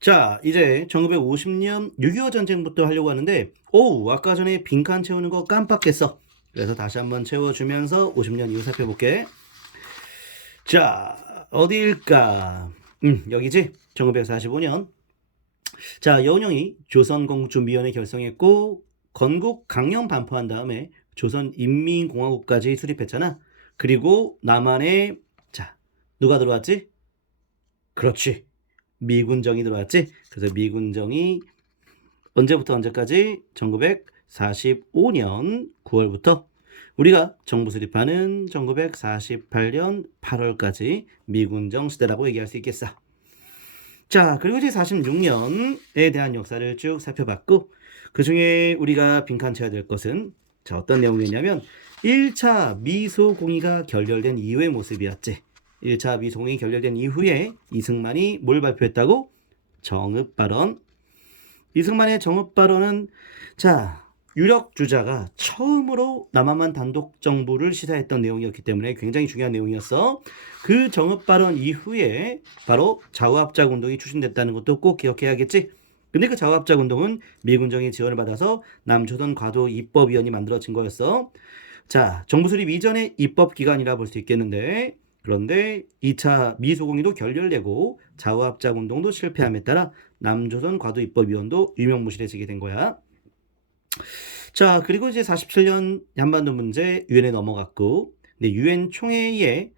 자, 이제 1950년 6.25 전쟁부터 하려고 하는데, 아까 전에 빈칸 채우는 거 깜빡했어. 그래서 다시 한번 채워주면서 50년 이후 살펴볼게. 자, 어디일까? 여기지? 1945년. 자, 여운형이 조선공주미연에 결성했고, 건국 강령 반포한 다음에 조선인민공화국까지 수립했잖아. 그리고 남한에, 자, 누가 들어왔지? 그렇지. 미군정이 들어왔지. 그래서 미군정이 언제부터 언제까지? 1945년 9월부터 우리가 정부 수립하는 1948년 8월까지 미군정 시대라고 얘기할 수 있겠어. 자, 그리고 이제 46년에 대한 역사를 쭉 살펴봤고, 그 중에 우리가 빈칸 채워야 될 것은, 자, 어떤 내용이냐면 1차 미소공의가 결렬된 이후의 모습이었지. 1차 미소공의 결렬된 이후에 이승만이 뭘 발표했다고? 정읍발언. 이승만의 정읍발언은, 자, 유력 주자가 처음으로 남한만 단독 정부를 시사했던 내용이었기 때문에 굉장히 중요한 내용이었어. 그 정읍발언 이후에 바로 좌우합작 운동이 추진됐다는 것도 꼭 기억해야겠지. 근데 그 좌우합작 운동은 미군정의 지원을 받아서 남조선 과도 입법위원이 만들어진 거였어. 자, 정부 수립 이전의 입법기관이라 볼 수 있겠는데, 그런데 2차 미소공의도 결렬되고 좌우합작 운동도 실패함에 따라 남조선 과도 입법위원도 유명무실해지게 된 거야. 자, 그리고 이제 47년 한반도 문제 유엔에 넘어갔고, 근데 유엔 총회에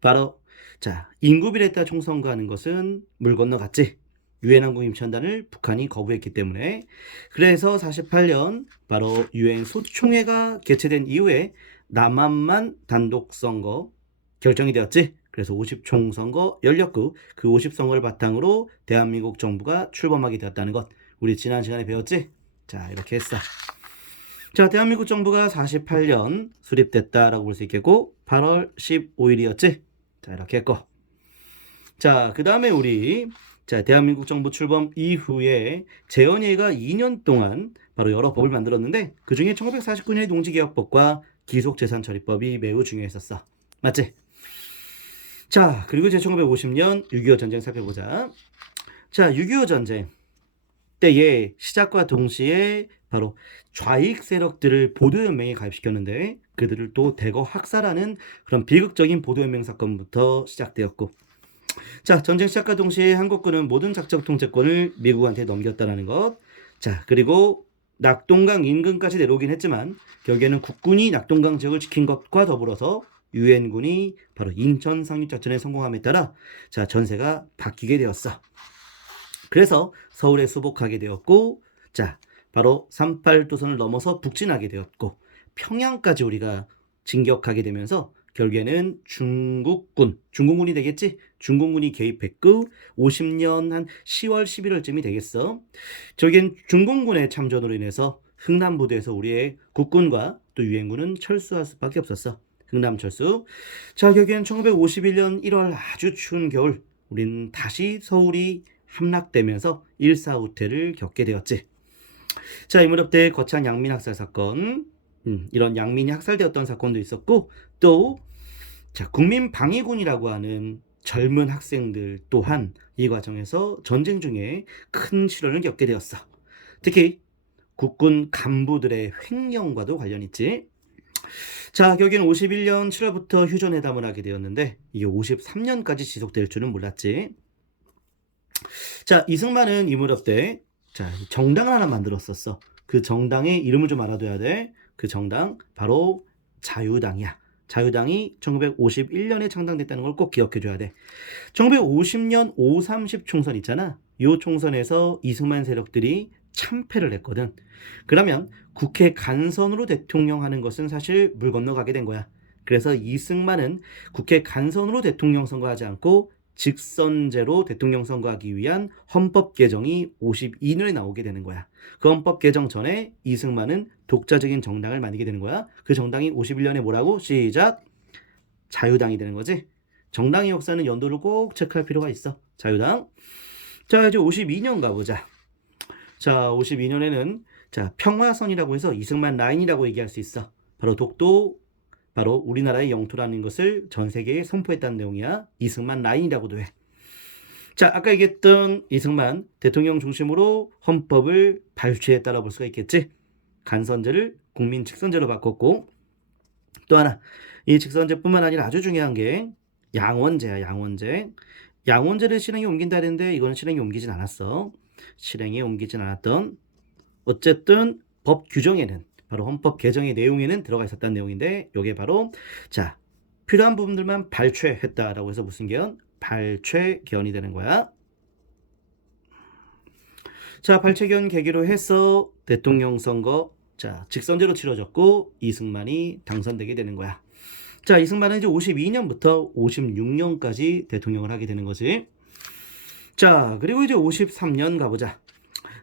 바로, 자, 인구 비례에 따라 총선거하는 것은 물 건너갔지. 유엔 항공임시연단을 북한이 거부했기 때문에. 그래서 48년 바로 유엔 소총회가 개최된 이후에 남한만 단독 선거 결정이 되었지. 그래서 50총선거 열렸고, 그 50선거를 바탕으로 대한민국 정부가 출범하게 되었다는 것 우리 지난 시간에 배웠지. 자, 이렇게 했어. 자, 대한민국 정부가 48년 수립됐다라고 볼 수 있겠고, 8월 15일이었지. 자, 이렇게 했고. 자, 그 다음에 우리, 자, 대한민국 정부 출범 이후에 재헌이가 2년 동안 바로 여러 법을 만들었는데, 그 중에 1949년의 농지개혁법과 기속재산처리법이 매우 중요했었어. 맞지? 자, 그리고 이제 1950년 6.25 전쟁 살펴보자. 자, 6.25 전쟁 때의 시작과 동시에 바로 좌익 세력들을 보도연맹에 가입시켰는데, 그들을 또 대거 학살하는 그런 비극적인 보도연맹 사건부터 시작되었고, 자, 전쟁 시작과 동시에 한국군은 모든 작전 통제권을 미국한테 넘겼다라는 것. 자, 그리고 낙동강 인근까지 내려오긴 했지만 결국에는 국군이 낙동강 지역을 지킨 것과 더불어서 유엔군이 바로 인천 상륙작전에 성공함에 따라, 자, 전세가 바뀌게 되었어. 그래서 서울에 수복하게 되었고, 자, 바로 38도선을 넘어서 북진하게 되었고, 평양까지 우리가 진격하게 되면서 결국에는 중공군이 되겠지? 중공군이 개입했고, 50년 한 10월 11월쯤이 되겠어. 저긴 중공군의 참전으로 인해서 흥남부두에서 우리의 국군과 또 유엔군은 철수할 수밖에 없었어. 흥남철수. 자, 결국에는 1951년 1월 아주 추운 겨울, 우리는 다시 서울이 함락되면서 일사후퇴를 겪게 되었지. 자, 이 무렵 때 거창 양민 학살 사건, 이런 양민이 학살되었던 사건도 있었고, 또 자, 국민방위군이라고 하는 젊은 학생들 또한 이 과정에서 전쟁 중에 큰 시련을 겪게 되었어. 특히 국군 간부들의 횡령과도 관련 있지. 자, 결국엔 51년 7월부터 휴전회담을 하게 되었는데 이게 53년까지 지속될 줄은 몰랐지. 자, 이승만은 이 무렵 때, 자, 정당을 하나 만들었었어. 그 정당의 이름을 좀 알아둬야 돼. 그 정당 바로 자유당이야. 자유당이 1951년에 창당됐다는 걸 꼭 기억해줘야 돼. 1950년 5.30 총선 있잖아. 이 총선에서 이승만 세력들이 참패를 했거든. 그러면 국회 간선으로 대통령 하는 것은 사실 물 건너가게 된 거야. 그래서 이승만은 국회 간선으로 대통령 선거하지 않고 직선제로 대통령 선거하기 위한 헌법 개정이 52년에 나오게 되는 거야. 그 헌법 개정 전에 이승만은 독자적인 정당을 만들게 되는 거야. 그 정당이 51년에 뭐라고? 시작! 자유당이 되는 거지. 정당의 역사는 연도를 꼭 체크할 필요가 있어. 자유당. 자, 이제 52년 가보자. 자, 52년에는 자, 평화선이라고 해서 이승만 라인이라고 얘기할 수 있어. 바로 독도, 바로 우리나라의 영토라는 것을 전 세계에 선포했다는 내용이야. 이승만 라인이라고도 해. 자, 아까 얘기했던 이승만 대통령 중심으로 헌법을 발췌했다라고 볼 수가 있겠지. 간선제를 국민 직선제로 바꿨고, 또 하나 이 직선제뿐만 아니라 아주 중요한 게 양원제야. 양원제를 실행에 옮긴다 했는데 이거는 실행에 옮기진 않았어. 실행에 옮기진 않았던, 어쨌든 법 규정에는, 바로 헌법 개정의 내용에는 들어가 있었다는 내용인데, 이게 바로 자, 필요한 부분들만 발췌했다라고 해서 무슨 개헌? 발췌 개헌이 되는 거야. 자, 발췌 개헌 계기로 해서 대통령 선거, 자, 직선제로 치러졌고 이승만이 당선되게 되는 거야. 자, 이승만은 이제 52년부터 56년까지 대통령을 하게 되는 거지. 자, 그리고 이제 53년 가보자.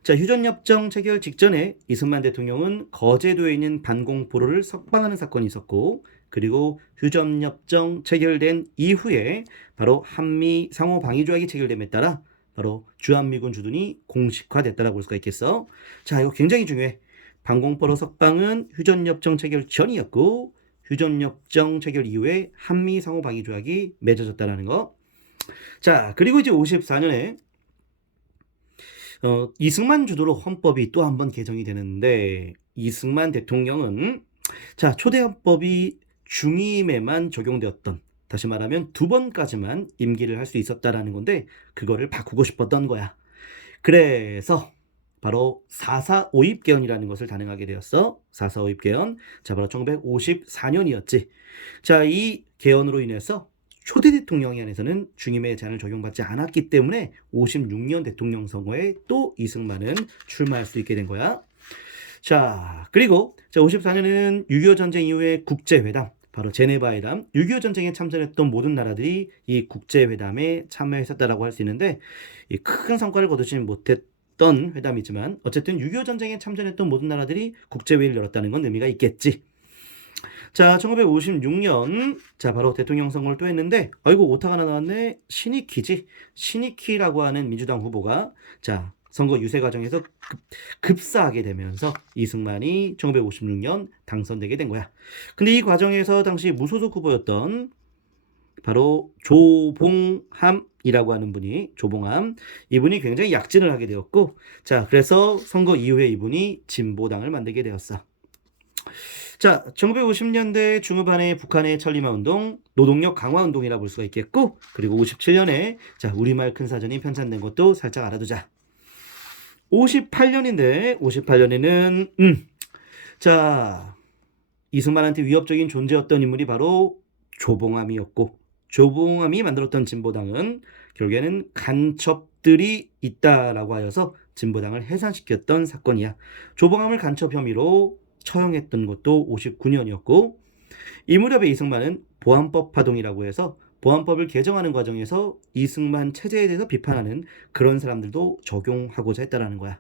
자, 휴전협정 체결 직전에 이승만 대통령은 거제도에 있는 반공포로를 석방하는 사건이 있었고, 그리고 휴전협정 체결된 이후에 바로 한미 상호 방위 조약이 체결됨에 따라 바로 주한미군 주둔이 공식화됐다라고 볼 수가 있겠어. 자, 이거 굉장히 중요해. 반공포로 석방은 휴전협정 체결 전이었고, 휴전협정 체결 이후에 한미 상호 방위 조약이 맺어졌다는 거. 자, 그리고 이제 54년에 이승만 주도로 헌법이 또 한 번 개정이 되는데, 이승만 대통령은 자, 초대 헌법이 중임에만 적용되었던, 다시 말하면 2번까지만 임기를 할 수 있었다라는 건데, 그거를 바꾸고 싶었던 거야. 그래서 바로 4.4 오입 개헌이라는 것을 단행하게 되었어. 4.4 오입 개헌. 자, 바로 1954년이었지. 자, 이 개헌으로 인해서 초대 대통령이 안에서는 중임의 제한을 적용받지 않았기 때문에 56년 대통령 선거에 또 이승만은 출마할 수 있게 된 거야. 자, 그리고 자, 54년은 6.25 전쟁 이후에 국제회담, 바로 제네바회담, 6.25 전쟁에 참전했던 모든 나라들이 이 국제회담에 참여했었다라고 할 수 있는데, 이 큰 성과를 거두지 못했던 회담이지만 어쨌든 6.25 전쟁에 참전했던 모든 나라들이 국제회의를 열었다는 건 의미가 있겠지. 자, 1956년, 자, 바로 대통령 선거를 또 했는데, 아이고, 오타가 하나 나왔네. 신익희지. 신익희라고 하는 민주당 후보가, 자, 선거 유세 과정에서 급사하게 되면서 이승만이 1956년 당선되게 된 거야. 근데 이 과정에서 당시 무소속 후보였던 바로 조봉함이라고 하는 분이, 조봉함, 이분이 굉장히 약진을 하게 되었고, 자, 그래서 선거 이후에 이분이 진보당을 만들게 되었어. 자, 1950년대 중후반에 북한의 천리마운동, 노동력 강화운동이라 볼 수가 있겠고, 그리고 57년에 자, 우리말 큰 사전이 편찬된 것도 살짝 알아두자. 58년인데 58년에는 자, 이승만한테 위협적인 존재였던 인물이 바로 조봉암이었고, 조봉암이 만들었던 진보당은 결국에는 간첩들이 있다라고 하여서 진보당을 해산시켰던 사건이야. 조봉암을 간첩 혐의로 처형했던 것도 59년이었고, 이 무렵에 이승만은 보안법 파동이라고 해서 보안법을 개정하는 과정에서 이승만 체제에 대해서 비판하는 그런 사람들도 적용하고자 했다라는 거야.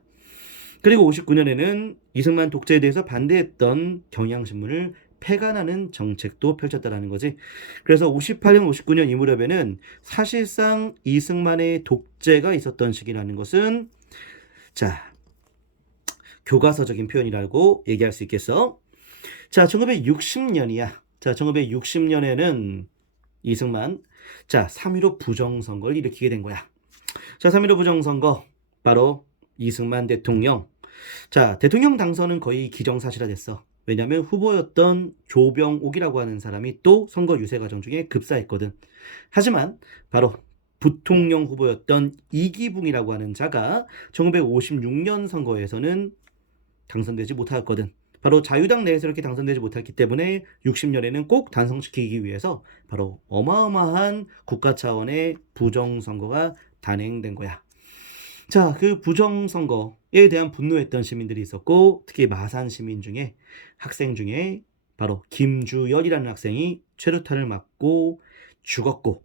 그리고 59년에는 이승만 독재에 대해서 반대했던 경향신문을 폐간하는 정책도 펼쳤다라는 거지. 그래서 58년, 59년 이 무렵에는 사실상 이승만의 독재가 있었던 시기라는 것은 자, 교과서적인 표현이라고 얘기할 수 있겠어. 자, 1960년이야. 자, 1960년에는 이승만, 자, 3.15 부정선거를 일으키게 된 거야. 자, 3.15 부정선거, 바로 이승만 대통령. 자, 대통령 당선은 거의 기정사실화됐어. 왜냐하면 후보였던 조병옥이라고 하는 사람이 또 선거 유세 과정 중에 급사했거든. 하지만 바로 부통령 후보였던 이기붕이라고 하는 자가 1956년 선거에서는 당선되지 못하였거든. 바로 자유당 내에서 이렇게 당선되지 못했기 때문에 60년에는 꼭 단성시키기 위해서 바로 어마어마한 국가 차원의 부정선거가 단행된 거야. 자, 그 부정선거에 대한 분노했던 시민들이 있었고, 특히 마산 시민 중에, 학생 중에 바로 김주열이라는 학생이 최루탄을 맞고 죽었고,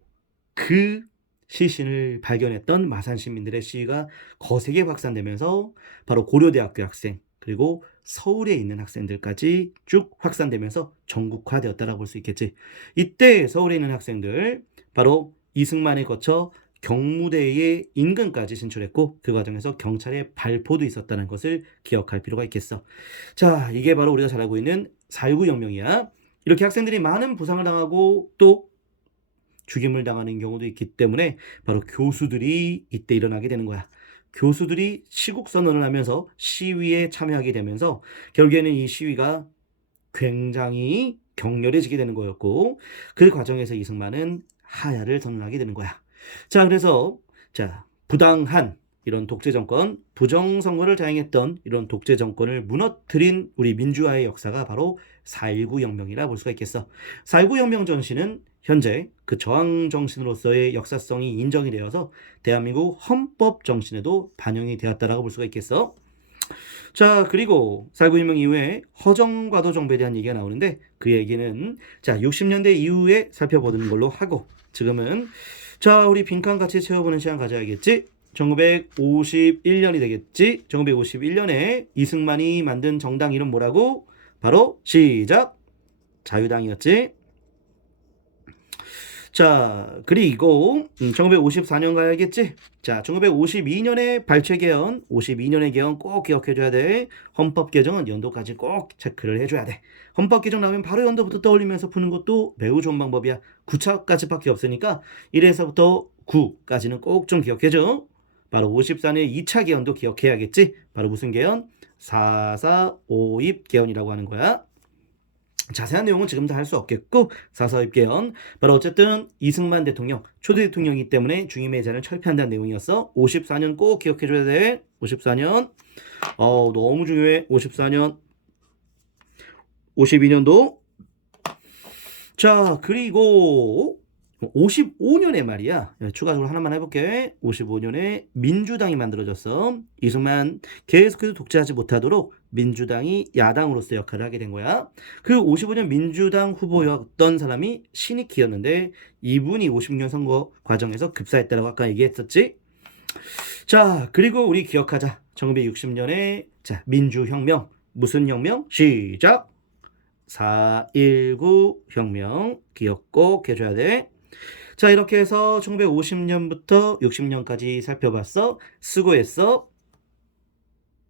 그 시신을 발견했던 마산 시민들의 시위가 거세게 확산되면서 바로 고려대학교 학생, 그리고 서울에 있는 학생들까지 쭉 확산되면서 전국화되었다라고 볼 수 있겠지. 이때 서울에 있는 학생들, 바로 이승만에 거쳐 경무대의 인근까지 진출했고, 그 과정에서 경찰의 발포도 있었다는 것을 기억할 필요가 있겠어. 자, 이게 바로 우리가 잘 알고 있는 4.19 혁명이야. 이렇게 학생들이 많은 부상을 당하고 또 죽임을 당하는 경우도 있기 때문에 바로 교수들이 이때 일어나게 되는 거야. 교수들이 시국선언을 하면서 시위에 참여하게 되면서 결국에는 이 시위가 굉장히 격렬해지게 되는 거였고, 그 과정에서 이승만은 하야를 선언하게 되는 거야. 자, 그래서 부당한 이런 독재 정권, 부정선거를 자행했던 이런 독재 정권을 무너뜨린 우리 민주화의 역사가 바로 4.19 혁명이라 볼 수가 있겠어. 4.19 혁명 정신은 현재 그 저항 정신으로서의 역사성이 인정이 되어서 대한민국 헌법 정신에도 반영이 되었다라고 볼 수가 있겠어. 자, 그리고 4.19 혁명 이후에 허정과도 정부에 대한 얘기가 나오는데, 그 얘기는 60년대 이후에 살펴보는 걸로 하고, 지금은 우리 빈칸 같이 채워보는 시간 가져야겠지. 1951년이 되겠지. 1951년에 이승만이 만든 정당 이름 뭐라고? 바로 시작! 자유당이었지. 자, 그리고 1954년 가야겠지. 자, 1952년에 발췌개헌, 52년의 개헌 꼭 기억해줘야 돼. 헌법 개정은 연도까지 꼭 체크를 해줘야 돼. 헌법 개정 나오면 바로 연도부터 떠올리면서 푸는 것도 매우 좋은 방법이야. 9차까지밖에 없으니까 1에서부터 9까지는 꼭 좀 기억해줘. 바로 54년 2차 개헌도 기억해야겠지. 바로 무슨 개헌? 4.4.5입 개헌이라고 하는 거야. 자세한 내용은 지금 다 할 수 없겠고, 4.4.5입 개헌, 바로 어쨌든 이승만 대통령 초대 대통령이기 때문에 중임의 제한을 철폐한다는 내용이었어. 54년 꼭 기억해줘야 돼. 54년 너무 중요해. 54년 52년도. 자, 그리고 55년에 말이야. 추가적으로 하나만 해볼게. 55년에 민주당이 만들어졌어. 이승만 계속해서 독재하지 못하도록 민주당이 야당으로서 역할을 하게 된 거야. 그 55년 민주당 후보였던 사람이 신익희였는데, 이분이 50년 선거 과정에서 급사했다라고 아까 얘기했었지. 자, 그리고 우리 기억하자. 1960년에 민주혁명. 무슨 혁명? 시작! 4.19 혁명 기억 꼭 해줘야 돼. 자, 이렇게 해서 1950년부터 60년까지 살펴봤어. 수고했어.